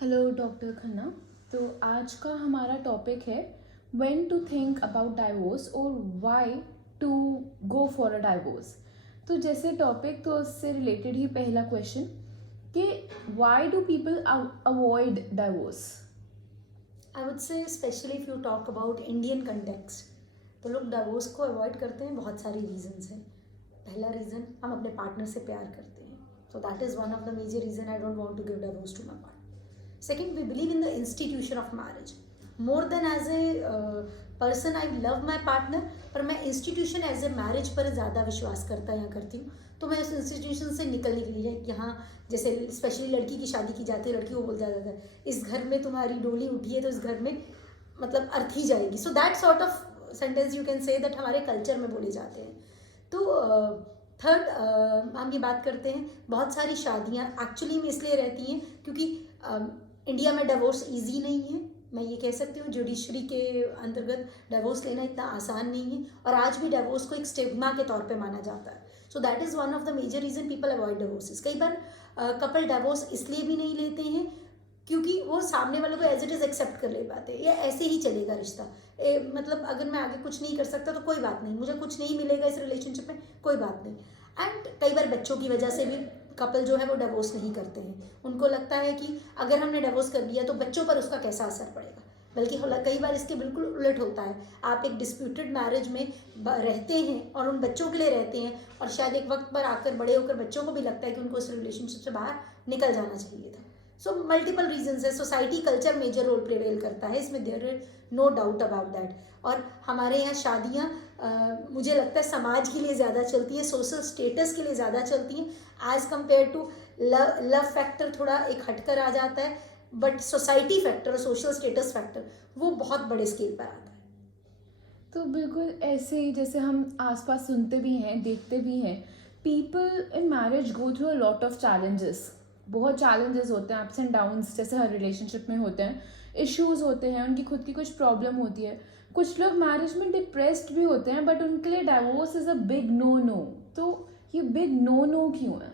Hello doctor Khanna. तो आज का हमारा टॉपिक है when to think about divorce और why to go for a divorce. तो जैसे टॉपिक तो उससे रिलेटेड ही पहला क्वेश्चन कि why do people avoid divorce. I would say specially if you talk about Indian context तो लोग डाइवोर्स को अवॉइड करते हैं। बहुत सारी रीजंस हैं। पहला रीज़न, हम अपने पार्टनर से प्यार करते हैं, so that is one of the major reason I don't want to give divorce to my partner. Second, we believe in the institution of marriage more than as a person. I love my partner, पर मैं institution as a marriage पर ज़्यादा विश्वास करता या करती हूँ। तो मैं उस इंस्टीट्यूशन से निकल निकली है। यहाँ जैसे स्पेशली लड़की की शादी की जाती है, लड़की को बोल जाता है इस घर में तुम्हारी डोली उठी है तो इस घर में मतलब अर्थी जाएगी। So that sort of sentence you can say that हमारे कल्चर में बोले जाते हैं। तो थर्ड, हम ये बात करते हैं बहुत सारी शादियाँ एक्चुअली में इसलिए रहती हैं क्योंकि इंडिया में डिवोर्स ईजी नहीं है। मैं ये कह सकती हूँ जुडिशरी के अंतर्गत डिवोर्स लेना इतना आसान नहीं है, और आज भी डिवोर्स को एक स्टिग्मा के तौर पे माना जाता है। So that is one of the major reason people avoid divorces. कई बार कपल डिवोर्स इसलिए भी नहीं लेते हैं क्योंकि वो सामने वालों को एज इट इज़ एक्सेप्ट कर ले पाते, या ऐसे ही चलेगा रिश्ता। मतलब अगर मैं आगे कुछ नहीं कर सकता तो कोई बात नहीं, मुझे कुछ नहीं मिलेगा इस रिलेशनशिप में, कोई बात नहीं। एंड कई बार बच्चों की वजह से भी कपल जो है वो डिवोर्स नहीं करते हैं। उनको लगता है कि अगर हमने डिवोर्स कर दिया तो बच्चों पर उसका कैसा असर पड़ेगा। बल्कि कई बार इसके बिल्कुल उलट होता है। आप एक डिस्प्यूटेड मैरिज में रहते हैं और उन बच्चों के लिए रहते हैं, और शायद एक वक्त पर आकर बड़े होकर बच्चों को भी लगता है कि उनको इस रिलेशनशिप से बाहर निकल जाना चाहिए था। सो मल्टीपल रीजंस है। Society culture major role prevail करता है इसमें, there is no doubt about that. और हमारे यहाँ शादियाँ मुझे लगता है समाज के लिए ज़्यादा चलती हैं, सोशल स्टेटस के लिए ज़्यादा चलती हैं as compare to love factor थोड़ा एक हटकर आ जाता है, बट सोसाइटी फैक्टर और सोशल स्टेटस फैक्टर वो बहुत बड़े स्केल पर आता है। तो बिल्कुल ऐसे ही जैसे हम आसपास सुनते भी हैं, देखते भी हैं, people in marriage go through a lot of challenges. बहुत चैलेंजेस होते हैं, अप्स एंड डाउन्स जैसे हर रिलेशनशिप में होते हैं। इश्यूज होते हैं, उनकी खुद की कुछ प्रॉब्लम होती है। कुछ लोग मैरिज में डिप्रेस्ड भी होते हैं, बट उनके लिए divorce is a big no no. तो ये बिग नो नो क्यों है?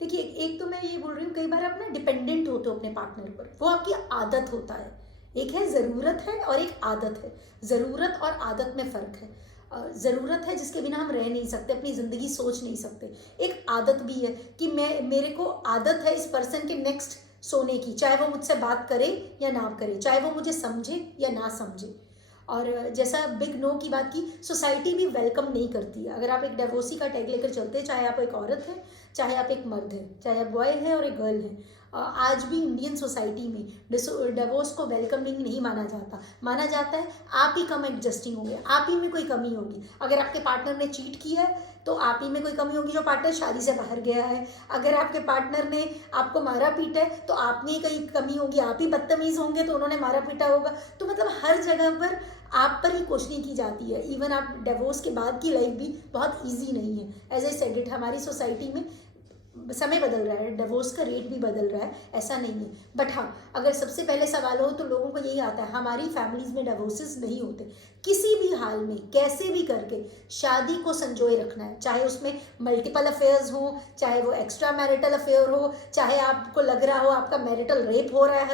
देखिए, एक तो मैं ये बोल रही हूँ, कई बार आप ना डिपेंडेंट होते हो अपने पार्टनर पर, वो आपकी आदत होता है। एक है ज़रूरत है और एक आदत है। ज़रूरत और आदत में फ़र्क है। ज़रूरत है जिसके बिना हम रह नहीं सकते, अपनी ज़िंदगी सोच नहीं सकते। एक आदत भी है कि मेरे को आदत है इस पर्सन के नेक्स्ट सोने की, चाहे वो मुझसे बात करे या ना करे, चाहे वो मुझे समझे या ना समझे। और जैसा बिग नो की बात की, सोसाइटी भी वेलकम नहीं करती है अगर आप एक डिवोर्सी का टैग लेकर चलते हैं, चाहे आप एक औरत हैं, चाहे आप एक मर्द हैं, चाहे आप बॉय हैं और एक गर्ल हैं। आज भी इंडियन सोसाइटी में डिवोर्स को वेलकमिंग नहीं माना जाता। माना जाता है आप ही कम एडजस्टिंग होंगे, आप ही में कोई कमी होगी। अगर आपके पार्टनर ने चीट किया है तो आप ही में कोई कमी होगी, जो पार्टनर शादी से बाहर गया है। अगर आपके पार्टनर ने आपको मारा पीटा है तो आप में ही कहीं कमी होगी, आप ही बदतमीज़ होंगे तो उन्होंने मारा पीटा होगा। तो मतलब हर जगह पर आप पर ही क्वेश्चनिंग की जाती है। इवन आप डिवोर्स के बाद की लाइफ भी बहुत ईजी नहीं है। एज ए सेड इट, हमारी सोसाइटी में समय बदल रहा है, डिवोर्स का रेट भी बदल रहा है, ऐसा नहीं है। बट हाँ, अगर सबसे पहले सवाल हो तो लोगों को यही आता है, हमारी फैमिलीज में डिवोर्सेस नहीं होते। किसी भी हाल में कैसे भी करके शादी को संजोए रखना है, चाहे उसमें मल्टीपल अफेयर्स हो, चाहे वो एक्स्ट्रा मैरिटल अफेयर हो, चाहे आपको लग रहा हो आपका मैरिटल रेप हो रहा है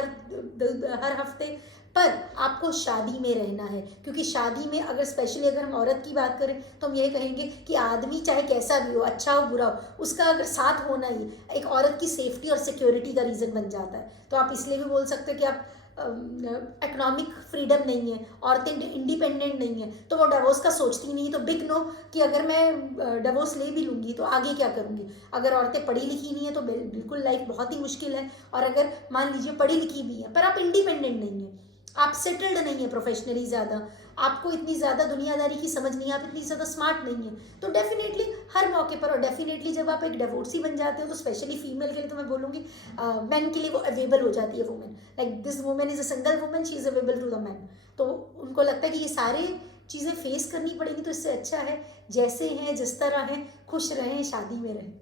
हर हफ्ते, पर आपको शादी में रहना है। क्योंकि शादी में अगर स्पेशली अगर हम औरत की बात करें तो हम ये कहेंगे कि आदमी चाहे कैसा भी हो, अच्छा हो बुरा हो, उसका अगर साथ होना ही एक औरत की सेफ्टी और सिक्योरिटी का रीज़न बन जाता है। तो आप इसलिए भी बोल सकते हो कि आप इकोनॉमिक फ्रीडम नहीं है, औरतें इंडिपेंडेंट नहीं है, तो वो डिवोर्स का सोचती नहीं। तो बिग नो कि अगर मैं डिवोर्स ले भी लूँगी तो आगे क्या करूँगी। अगर औरतें पढ़ी लिखी नहीं है तो बिल्कुल लाइफ बहुत ही मुश्किल है। और अगर मान लीजिए पढ़ी लिखी भी है पर आप इंडिपेंडेंट नहीं है, आप सेटल्ड नहीं है प्रोफेशनली ज़्यादा, आपको इतनी ज़्यादा दुनियादारी की समझ नहीं है, आप इतनी ज़्यादा स्मार्ट नहीं है, तो डेफिनेटली हर मौके पर, और डेफिनेटली जब आप एक डिवोर्सी बन जाते हो तो स्पेशली फीमेल के लिए तो मैं बोलूँगी, मैन के लिए वो अवेलेबल हो जाती है women. Like this women is a single women, she is available to the man. तो उनको लगता है कि ये सारे चीज़ें फेस करनी पड़ेंगी, तो इससे अच्छा है जैसे हैं जिस तरह हैं खुश रहें, शादी में रहें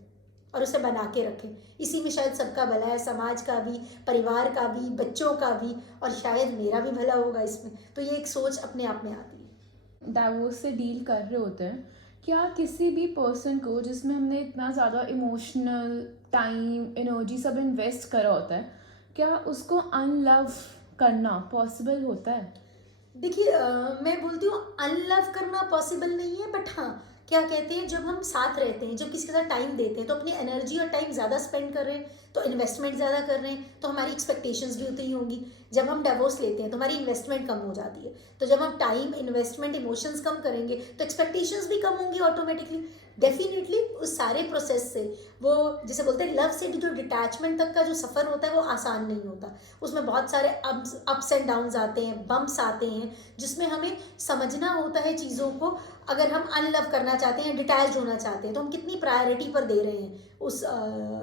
और उसे बना के रखें। इसी में शायद सबका भला है, समाज का भी, परिवार का भी, बच्चों का भी, और शायद मेरा भी भला होगा इसमें। तो ये एक सोच अपने आप में आती है। डाइवोर्स से डील कर रहे होते हैं, क्या किसी भी पर्सन को जिसमें हमने इतना ज़्यादा इमोशनल टाइम एनर्जी सब इन्वेस्ट करा होता है, क्या उसको अनलव करना पॉसिबल होता है? देखिए मैं बोलती हूँ अनलव करना पॉसिबल नहीं है, बट हाँ, क्या कहते हैं, जब हम साथ रहते हैं, जब किसी के साथ टाइम देते हैं, तो अपनी एनर्जी और टाइम ज़्यादा स्पेंड कर रहे हैं, तो इन्वेस्टमेंट ज़्यादा कर रहे हैं, तो हमारी एक्सपेक्टेशंस भी उतनी होंगी। जब हम डिवोर्स लेते हैं तो हमारी इन्वेस्टमेंट कम हो जाती है, तो जब हम टाइम, इन्वेस्टमेंट, इमोशंस कम करेंगे तो एक्सपेक्टेशंस भी कम होंगी ऑटोमेटिकली। डेफिनेटली उस सारे प्रोसेस से, वो जिसे बोलते हैं लव से जो डिटैचमेंट तक का जो सफ़र होता है वो आसान नहीं होता। उसमें बहुत सारे अप्स एंड डाउन्स आते हैं, बम्प्स आते हैं, जिसमें हमें समझना होता है चीज़ों को। अगर हम अनलव करना चाहते हैं, डिटैच होना चाहते हैं, तो हम कितनी प्रायोरिटी पर दे रहे हैं उस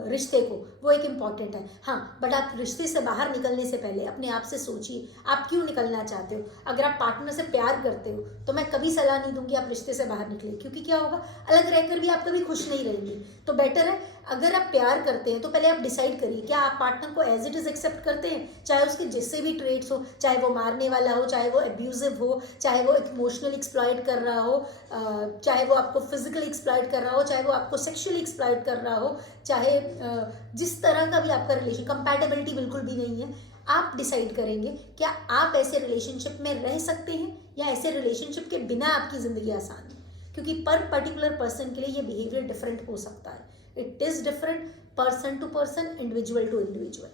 रिश्ते को, वो एक इम्पॉर्टेंट है। हाँ, बट आप रिश्ते से बाहर निकलने से पहले अपने आप से सोचिए आप क्यों निकलना चाहते हो। अगर आप पार्टनर से प्यार करते हो तो मैं कभी सलाह नहीं दूंगी आप रिश्ते से बाहर निकले, क्योंकि क्या होगा, अलग रहकर भी आप कभी खुश नहीं रहेंगे। तो बेटर है, अगर आप प्यार करते हैं तो पहले आप डिसाइड करिए क्या आप पार्टनर को एज इट इज़ एक्सेप्ट करते हैं, चाहे उसके जिससे भी ट्रेड्स हो, चाहे वो मारने वाला हो, चाहे वो एब्यूजिव हो, चाहे वो इमोशनली एक्सप्लॉइट कर रहा हो, चाहे वो आपको फिजिकली एक्सप्लॉइट कर रहा हो, चाहे वो आपको सेक्सुअली एक्सप्लॉइट कर रहा हो, चाहे जिस तरह का भी आपका रिलेशन, कंपैटिबिलिटी बिल्कुल भी नहीं है। आप डिसाइड करेंगे क्या आप ऐसे रिलेशनशिप में रह सकते हैं या ऐसे रिलेशनशिप के बिना आपकी ज़िंदगी आसान है, क्योंकि पर पर्टिकुलर पर्सन के लिए ये बिहेवियर डिफरेंट हो सकता है। It is different person to person, individual to individual.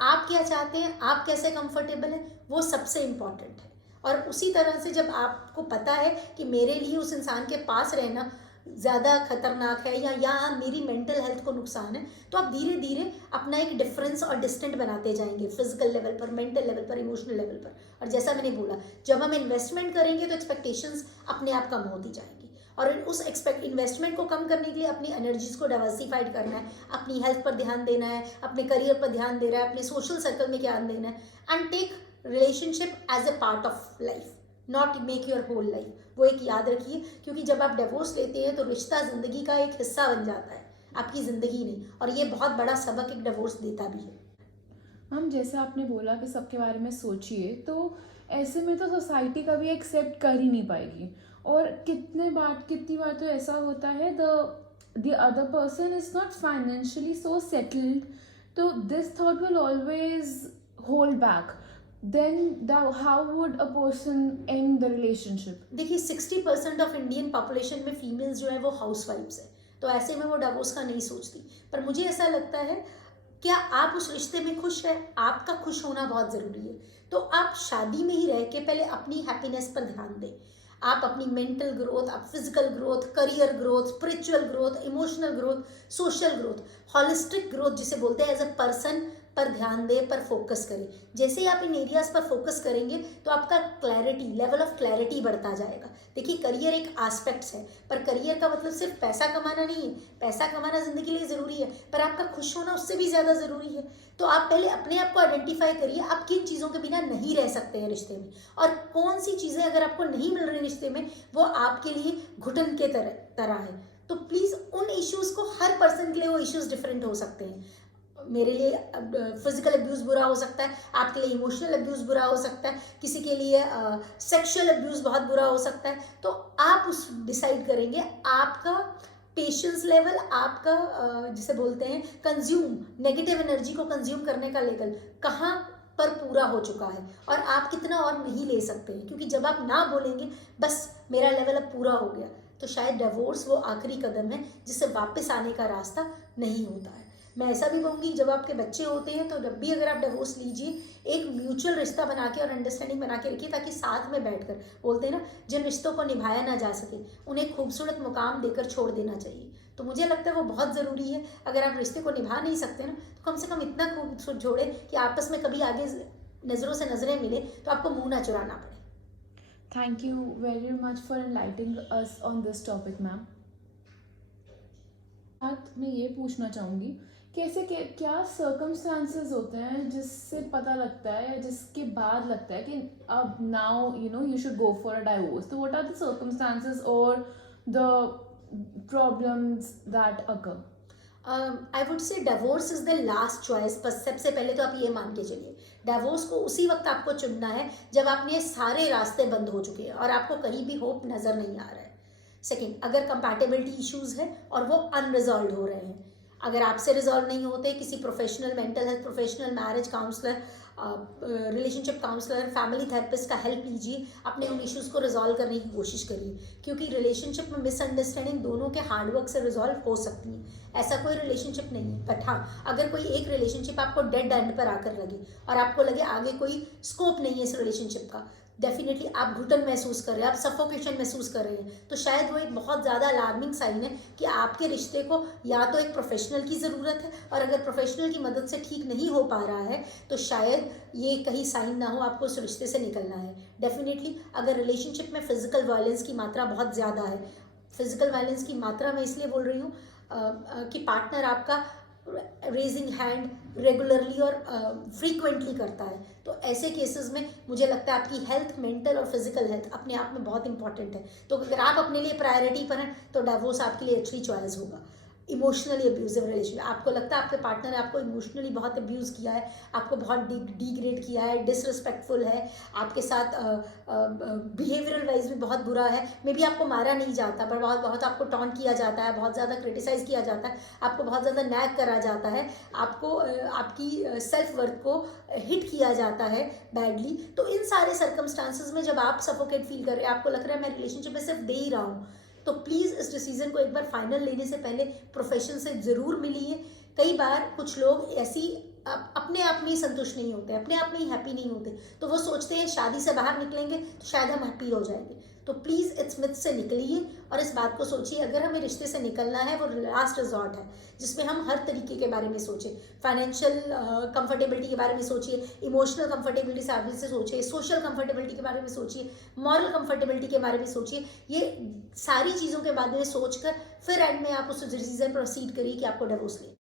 आप क्या चाहते हैं, आप कैसे कंफर्टेबल हैं, वो सबसे इम्पॉर्टेंट है। और उसी तरह से जब आपको पता है कि मेरे लिए उस इंसान के पास रहना ज़्यादा खतरनाक है या मेरी मेंटल हेल्थ को नुकसान है, तो आप धीरे धीरे अपना एक डिफरेंस और डिस्टेंट बनाते जाएंगे, फिजिकल लेवल पर, मेंटल लेवल पर, इमोशनल लेवल पर। और जैसा मैंने बोला, जब हम इन्वेस्टमेंट करेंगे तो एक्सपेक्टेशंस अपने आप कम होती जाएंगी, और उस इन्वेस्टमेंट को कम करने के लिए अपनी एनर्जीज को डाइवर्सिफाइड करना है, अपनी हेल्थ पर ध्यान देना है, अपने करियर पर ध्यान देना है, अपने सोशल सर्कल में ध्यान देना है, and take relationship as a part of life, not make your whole life. वो एक याद रखिए, क्योंकि जब आप डिवोर्स लेते हैं तो रिश्ता ज़िंदगी का एक हिस्सा बन जाता है, आपकी ज़िंदगी नहीं। और ये बहुत बड़ा सबक एक डिवोर्स देता भी है। मैम, जैसे आपने बोला कि सबके बारे में सोचिए, तो ऐसे में तो सोसाइटी कभी एक्सेप्ट कर ही नहीं पाएगी। और कितनी बार तो ऐसा होता है, the other person is not financially so settled, तो this thought will always hold back. Then how would a person and the relationship? देखिए 60% ऑफ इंडियन पॉपुलेशन में फीमेल्स जो है वो हाउस वाइफ्स है, तो ऐसे में वो डिवोर्स का नहीं सोचती। पर मुझे ऐसा लगता है, क्या आप उस रिश्ते में खुश हैं, आपका खुश होना बहुत ज़रूरी है। तो आप शादी में ही रह के पहले अपनी हैप्पीनेस पर ध्यान दें। आप अपनी मेंटल ग्रोथ, आप physical growth, career growth, spiritual growth, emotional growth, social growth, holistic growth जिसे बोलते हैं, एज अ पर्सन पर ध्यान दें, पर फोकस करें। जैसे ही आप इन एरियाज पर फोकस करेंगे तो आपका क्लैरिटी, लेवल ऑफ क्लैरिटी बढ़ता जाएगा। देखिए करियर एक एस्पेक्ट्स है, पर करियर का मतलब सिर्फ पैसा कमाना नहीं है। पैसा कमाना ज़िंदगी के लिए ज़रूरी है, पर आपका खुश होना उससे भी ज़्यादा ज़रूरी है। तो आप पहले अपने आप को आइडेंटिफाई करिए, आप किन चीज़ों के बिना नहीं रह सकते हैं रिश्ते में, और कौन सी चीज़ें अगर आपको नहीं मिल रही रिश्ते में वो आपके लिए घुटन के तरह है। तो प्लीज़ उन इश्यूज़ को, हर पर्सन के लिए वो इश्यूज़ डिफरेंट हो सकते हैं। मेरे लिए फिजिकल अब्यूज़ बुरा हो सकता है, आपके लिए इमोशनल अब्यूज़ बुरा हो सकता है, किसी के लिए सेक्सुअल अब्यूज़ बहुत बुरा हो सकता है। तो आप उस डिसाइड करेंगे आपका पेशेंस लेवल, आपका जिसे बोलते हैं कंज्यूम, नेगेटिव एनर्जी को कंज्यूम करने का लेवल कहाँ पर पूरा हो चुका है, और आप कितना और नहीं ले सकते हैं। क्योंकि जब आप ना बोलेंगे बस मेरा लेवल अब पूरा हो गया, तो शायद डिवोर्स वो आखिरी कदम है जिससे वापस आने का रास्ता नहीं होता है। मैं ऐसा भी कहूँगी, जब आपके बच्चे होते हैं तो जब भी अगर आप डिवोर्स लीजिए, एक म्यूचुअल रिश्ता बना के और अंडरस्टैंडिंग बना के रखिए, ताकि साथ में बैठकर, बोलते हैं ना, जिन रिश्तों को निभाया ना जा सके उन्हें खूबसूरत मुकाम देकर छोड़ देना चाहिए। तो मुझे लगता है वो बहुत ज़रूरी है। अगर आप रिश्ते को निभा नहीं सकते ना, तो कम से कम इतना खूबसूरत जोड़े कि आपस में कभी आगे नज़रों से नज़रें मिले तो आपको मुंह ना चुराना पड़े। Thank you very much for enlightening us on this topic ma'am. बात मैं ये पूछना चाहूँगी, कैसे क्या सर्कमस्टांसेस होते हैं जिससे पता लगता है या जिसके बाद लगता है कि अब now you should go for a divorce? तो व्हाट आर द सर्कमस्टांसेस और the problems that occur? I would say divorce is the last choice. बस सबसे पहले तो आप ये मान के चलिए, डिवोर्स को उसी वक्त आपको चुनना है जब आपने सारे रास्ते बंद हो चुके हैं और आपको कहीं भी होप नज़र नहीं आ रहा है। सेकेंड, अगर कंपैटिबिलिटी इश्यूज़ है और वो अनरिजॉल्व हो रहे हैं, अगर आपसे रिजॉल्व नहीं होते, किसी professional, mental health professional, marriage counsellor, relationship counsellor, family therapist का हेल्प लीजिए, अपने उन इश्यूज़ को रिजॉल्व करने की कोशिश करिए, क्योंकि रिलेशनशिप में मिसअंडरस्टैंडिंग दोनों के हार्डवर्क से रिजॉल्व हो सकती है। ऐसा कोई रिलेशनशिप नहीं है, बट हाँ, अगर कोई एक रिलेशनशिप आपको डेड एंड पर आकर लगे और आपको लगे आगे कोई स्कोप नहीं है इस रिलेशनशिप का, डेफिनेटली आप घुटन महसूस कर रहे हैं, आप सफोकेशन महसूस कर रहे हैं, तो शायद वो एक बहुत ज़्यादा अलार्मिंग साइन है कि आपके रिश्ते को या तो एक प्रोफेशनल की ज़रूरत है, और अगर प्रोफेशनल की मदद से ठीक नहीं हो पा रहा है तो शायद ये कहीं साइन ना हो आपको उस रिश्ते से निकलना है। डेफिनेटली अगर रिलेशनशिप में फिजिकल वायलेंस की मात्रा बहुत ज़्यादा है, फिजिकल वायलेंस की मात्रा मैं इसलिए बोल रही हूँ कि पार्टनर आपका रेजिंग हैंड रेगुलरली और फ्रीक्वेंटली करता है, तो ऐसे केसेस में मुझे लगता है आपकी हेल्थ, मेंटल और फिजिकल हेल्थ अपने आप में बहुत इंपॉर्टेंट है। तो अगर आप अपने लिए प्रायोरिटी पर हैं तो डिवोर्स आपके लिए अच्छी चॉइस होगा। इमोशनली अब्यूजिव रिलेशनशिप, आपको लगता है आपके पार्टनर ने आपको इमोशनली बहुत अब्यूज़ किया है, आपको बहुत डिग्रेड किया है, डिसरिस्पेक्टफुल है, आपके साथ बिहेवियरल वाइज भी बहुत बुरा है, मे बी आपको मारा नहीं जाता पर बहुत बहुत आपको टॉन्ट किया जाता है, बहुत ज़्यादा क्रिटिसाइज़ किया जाता है, आपको बहुत ज़्यादा नैग करा जाता है, आपको आपकी सेल्फ वर्थ को हिट किया जाता है बैडली, तो इन सारे सर्कमस्टांसिस में जब आप सफोकेट फील कर रहे हैं, आपको लग रहा है मैं रिलेशनशिप में सिर्फ दे ही रहा हूँ, तो प्लीज़ इस डिसीजन को एक बार फाइनल लेने से पहले प्रोफेशन से ज़रूर मिलिए। कई बार कुछ लोग ऐसी अपने आप में ही संतुष्ट नहीं होते, अपने आप में ही हैप्पी नहीं होते, तो वो सोचते हैं शादी से बाहर निकलेंगे तो शायद हम हैप्पी हो जाएंगे। तो प्लीज़ इट्स मिथ से निकलिए और इस बात को सोचिए, अगर हमें रिश्ते से निकलना है वो लास्ट रिजॉर्ट है, जिसमें हम हर तरीके के बारे में सोचें, फाइनेंशियल कंफर्टेबिलिटी के बारे में सोचिए, इमोशनल कंफर्टेबिलिटी से सोचिए, सोशल कंफर्टेबिलिटी के बारे में सोचिए, मॉरल कंफर्टेबिलिटी के बारे में सोचिए। ये सारी चीज़ों के बारे में सोचकर फिर एंड में आप उस डिसीजन प्रोसीड करिए कि आपको डिवोर्स लें।